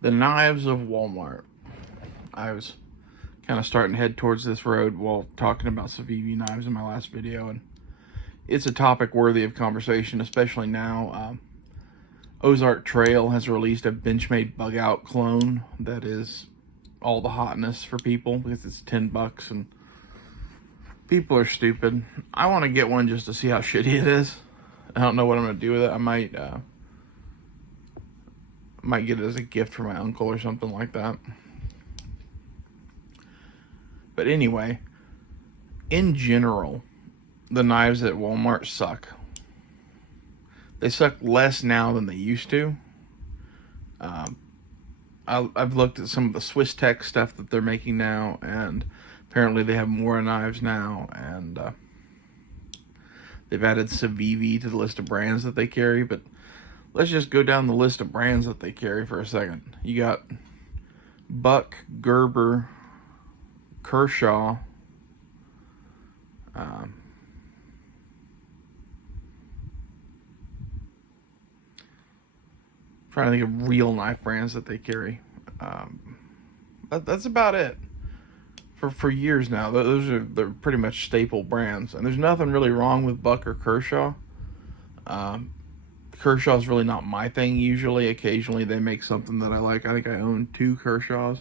The knives of Walmart. I was kind of starting to head towards this road while talking about Civivi knives in my last video, and it's a topic worthy of conversation, especially now. Ozark Trail has released a Benchmade bug out clone that is all the hotness for people because it's $10 and people are stupid. I want to get one just to see how shitty it is. I don't know what I'm gonna do with it. I might get it as a gift for my uncle or something like that. But anyway, in general, the knives at Walmart suck. They suck less now than they used to. I've looked at some of the Swiss Tech stuff that they're making now, and apparently they have more knives now, and they've added Civivi to the list of brands that they carry. But let's just go down the list of brands that they carry for a second. You got Buck, Gerber, Kershaw, trying to think of real knife brands that they carry. That's about it. For years now, they're pretty much staple brands, and there's nothing really wrong with Buck or Kershaw. Kershaw's really not my thing usually. Occasionally they make something that I like. I think I own 2 Kershaws.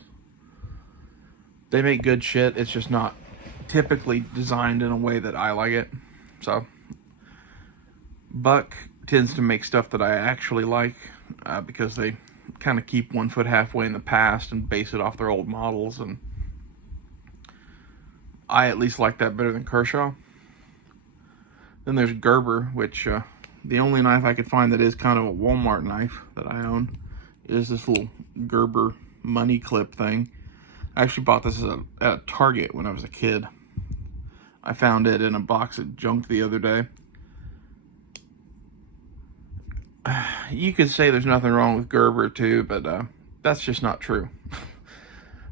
They make good shit. It's just not typically designed in a way that I like it. So Buck tends to make stuff that I actually like because they kind of keep one foot halfway in the past and base it off their old models, and I at least like that better than Kershaw. Then there's Gerber, which the only knife I could find that is kind of a Walmart knife that I own is this little Gerber money clip thing. I actually bought this at a Target when I was a kid. I found it in a box of junk the other day. You could say there's nothing wrong with Gerber too, but that's just not true.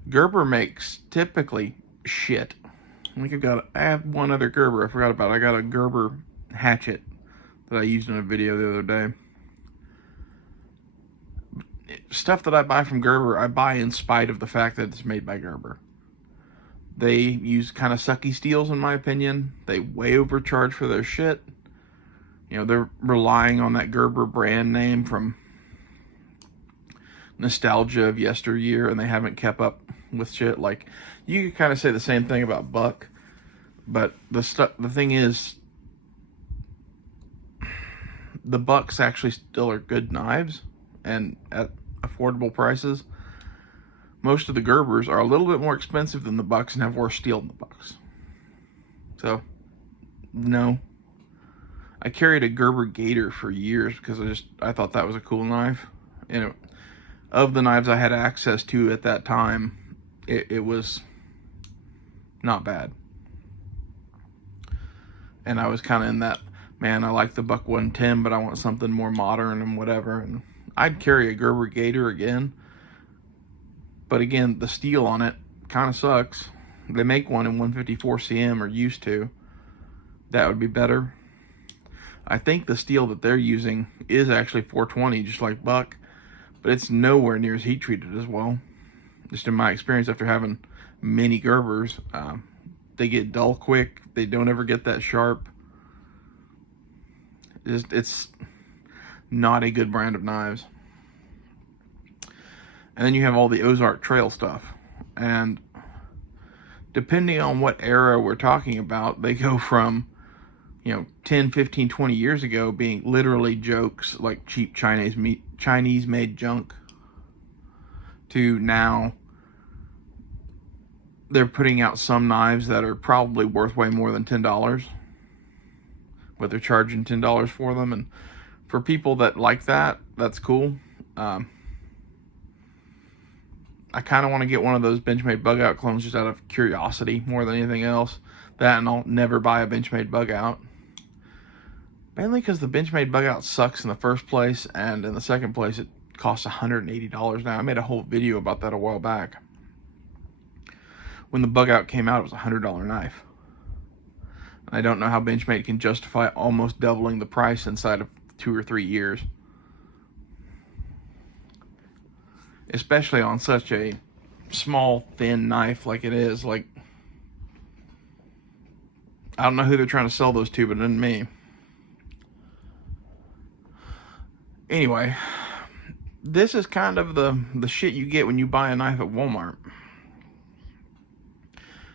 Gerber makes typically shit. I have one other Gerber I forgot about. I got a Gerber hatchet that I used in a video the other day. Stuff that I buy from Gerber, I buy in spite of the fact that it's made by Gerber. They use kind of sucky steels, in my opinion. They way overcharge for their shit. You know, they're relying on that Gerber brand name from nostalgia of yesteryear, and they haven't kept up with shit. Like, you could kind of say the same thing about Buck, but the thing is, the Bucks actually still are good knives and at affordable prices. Most of the Gerbers are a little bit more expensive than the Bucks and have worse steel than the Bucks. So, no. I carried a Gerber Gator for years because I thought that was a cool knife. And of the knives I had access to at that time, it was not bad. And I was kind of in that, man, I like the Buck 110, but I want something more modern and whatever. And I'd carry a Gerber Gator again. But again, the steel on it kind of sucks. They make one in 154 cm, or used to. That would be better. I think the steel that they're using is actually 420, just like Buck, but it's nowhere near as heat treated as well. Just in my experience after having many Gerbers, they get dull quick. They don't ever get that sharp. It's not a good brand of knives. And then you have all the Ozark Trail stuff. And depending on what era we're talking about, they go from, 10, 15, 20 years ago being literally jokes like cheap Chinese-made junk, to now they're putting out some knives that are probably worth way more than $10, but they're charging $10 for them. And for people that like that, that's cool. I kind of want to get one of those Benchmade bug out clones just out of curiosity more than anything else. That, and I'll never buy a Benchmade bug out. Mainly because the Benchmade bug out sucks in the first place, and in the second place, it costs $180 now. I made a whole video about that a while back. When the bug out came out, it was a $100 knife. I don't know how Benchmade can justify almost doubling the price inside of 2 or 3 years. especially on such a small, thin knife like it is. Like, I don't know who they're trying to sell those to, but it isn't me. Anyway, this is kind of the shit you get when you buy a knife at Walmart.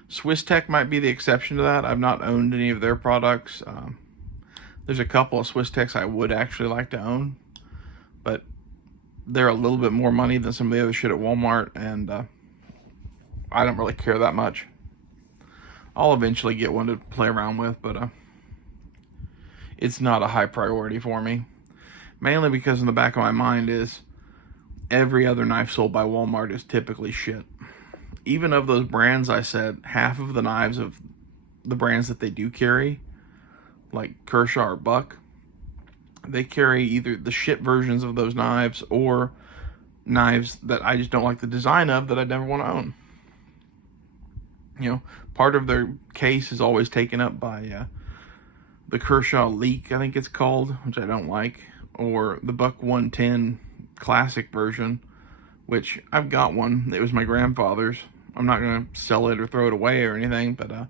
Swisstech might be the exception to that. I've not owned any of their products. There's a couple of Swisstechs I would actually like to own, but they're a little bit more money than some of the other shit at Walmart, and I don't really care that much. I'll eventually get one to play around with, but it's not a high priority for me. Mainly because in the back of my mind is every other knife sold by Walmart is typically shit. Even of those brands I said, half of the knives of the brands that they do carry, like Kershaw or Buck, they carry either the shit versions of those knives or knives that I just don't like the design of that I never want to own. You know, part of their case is always taken up by the Kershaw Leak, I think it's called, which I don't like, or the Buck 110 classic version, which I've got one. It was my grandfather's. I'm not going to sell it or throw it away or anything, but I'm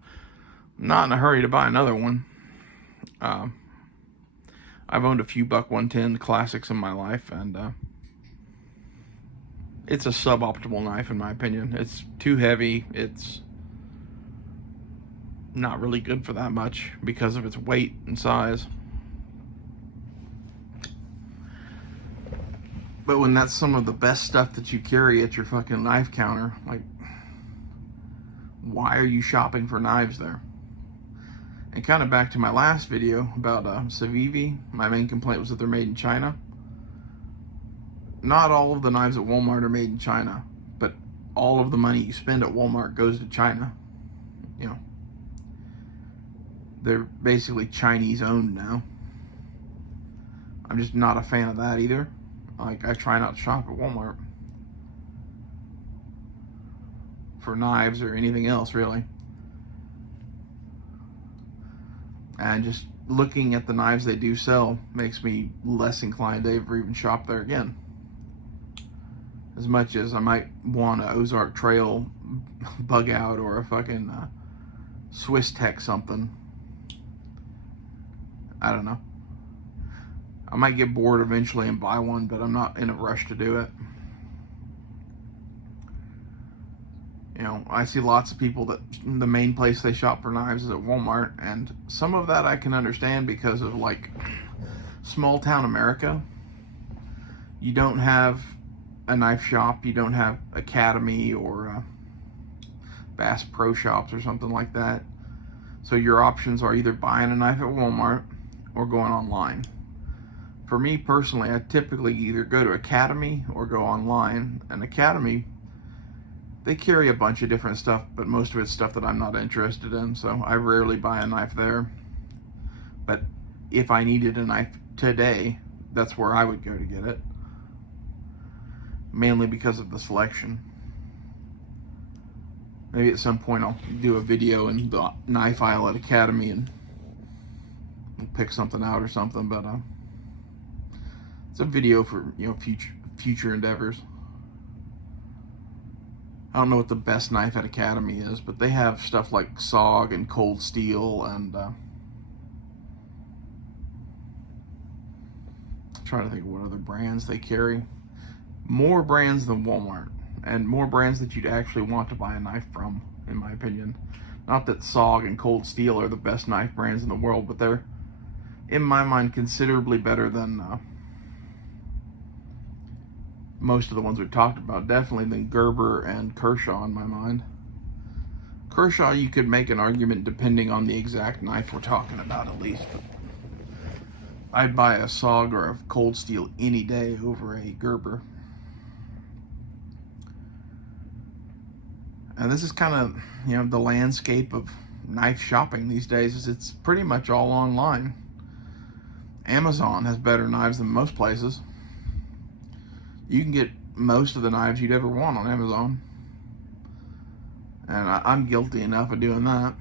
not in a hurry to buy another one. I've owned a few Buck 110 classics in my life, and it's a suboptimal knife in my opinion. It's too heavy. It's not really good for that much because of its weight and size. But when that's some of the best stuff that you carry at your fucking knife counter, like, why are you shopping for knives there? And kind of back to my last video about Civivi, my main complaint was that they're made in China. Not all of the knives at Walmart are made in China, but all of the money you spend at Walmart goes to China. You know, they're basically Chinese owned now. I'm just not a fan of that either. Like, I try not to shop at Walmart for knives or anything else, really. And just looking at the knives they do sell makes me less inclined to ever even shop there again. As much as I might want an Ozark Trail bug out or a fucking Swisstech something. I don't know. I might get bored eventually and buy one, but I'm not in a rush to do it. You know, I see lots of people that the main place they shop for knives is at Walmart, and some of that I can understand because of, like, small town America. You don't have a knife shop, you don't have Academy or Bass Pro Shops or something like that. So your options are either buying a knife at Walmart or going online. For me personally, I typically either go to Academy or go online. And Academy, they carry a bunch of different stuff, but most of it's stuff that I'm not interested in, so I rarely buy a knife there. But if I needed a knife today, that's where I would go to get it. Mainly because of the selection. Maybe at some point I'll do a video in the knife aisle at Academy and pick something out or something, but it's a video for, you know, future endeavors. I don't know what the best knife at Academy is, but they have stuff like SOG and Cold Steel and I'm trying to think of what other brands they carry. More brands than Walmart, and more brands that you'd actually want to buy a knife from, in my opinion. Not that SOG and Cold Steel are the best knife brands in the world, but they're, in my mind, considerably better than most of the ones we've talked about. Definitely than Gerber and Kershaw in my mind. Kershaw, you could make an argument depending on the exact knife we're talking about, at least. But I'd buy a SOG or a Cold Steel any day over a Gerber. And this is kind of, you know, the landscape of knife shopping these days. Is it's pretty much all online. Amazon has better knives than most places. You can get most of the knives you'd ever want on Amazon. And I'm guilty enough of doing that.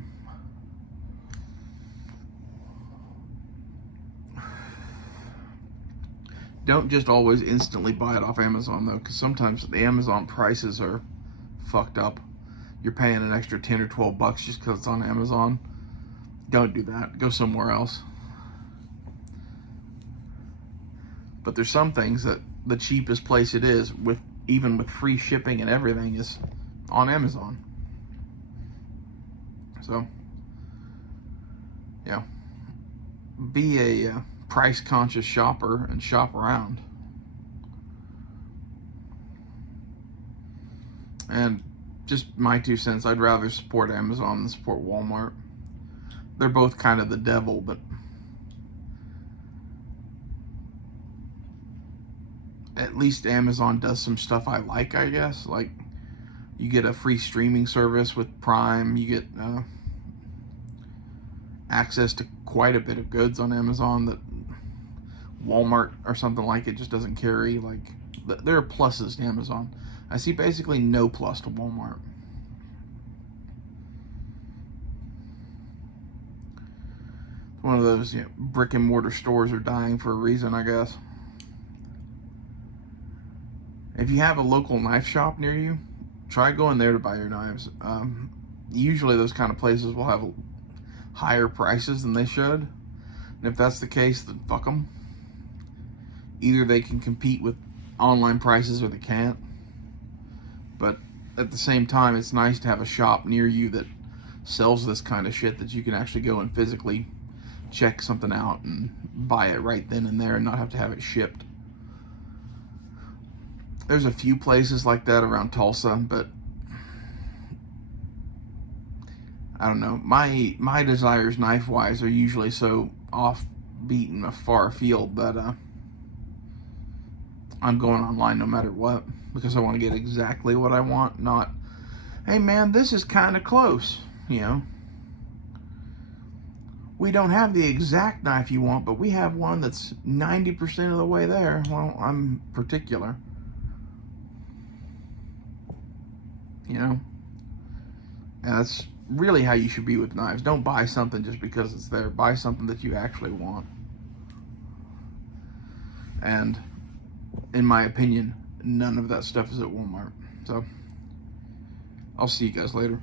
Don't just always instantly buy it off Amazon though, because sometimes the Amazon prices are fucked up. You're paying an extra 10 or 12 bucks just because it's on Amazon. Don't do that. Go somewhere else. But there's some things that the cheapest place it is, with even with free shipping and everything, is on Amazon. So, yeah, be a price conscious shopper and shop around. And just my 2 cents, I'd rather support Amazon than support Walmart. They're both kind of the devil, but at least Amazon does some stuff I like, I guess. Like, you get a free streaming service with Prime. You get access to quite a bit of goods on Amazon that Walmart or something like it just doesn't carry. Like, there are pluses to Amazon. I see basically no plus to Walmart. One of those, you know, brick and mortar stores are dying for a reason, I guess. If you have a local knife shop near you, try going there to buy your knives. Usually those kind of places will have higher prices than they should. And if that's the case, then fuck them. Either they can compete with online prices or they can't. But at the same time, it's nice to have a shop near you that sells this kind of shit, that you can actually go and physically check something out and buy it right then and there and not have to have it shipped. There's a few places like that around Tulsa, but I don't know. My desires knife-wise are usually so offbeat and far afield that I'm going online no matter what, because I want to get exactly what I want, not, hey man, this is kind of close, you know. We don't have the exact knife you want, but we have one that's 90% of the way there. Well, I'm particular. You know? And that's really how you should be with knives. Don't buy something just because it's there. Buy something that you actually want. And in my opinion, none of that stuff is at Walmart. So, I'll see you guys later.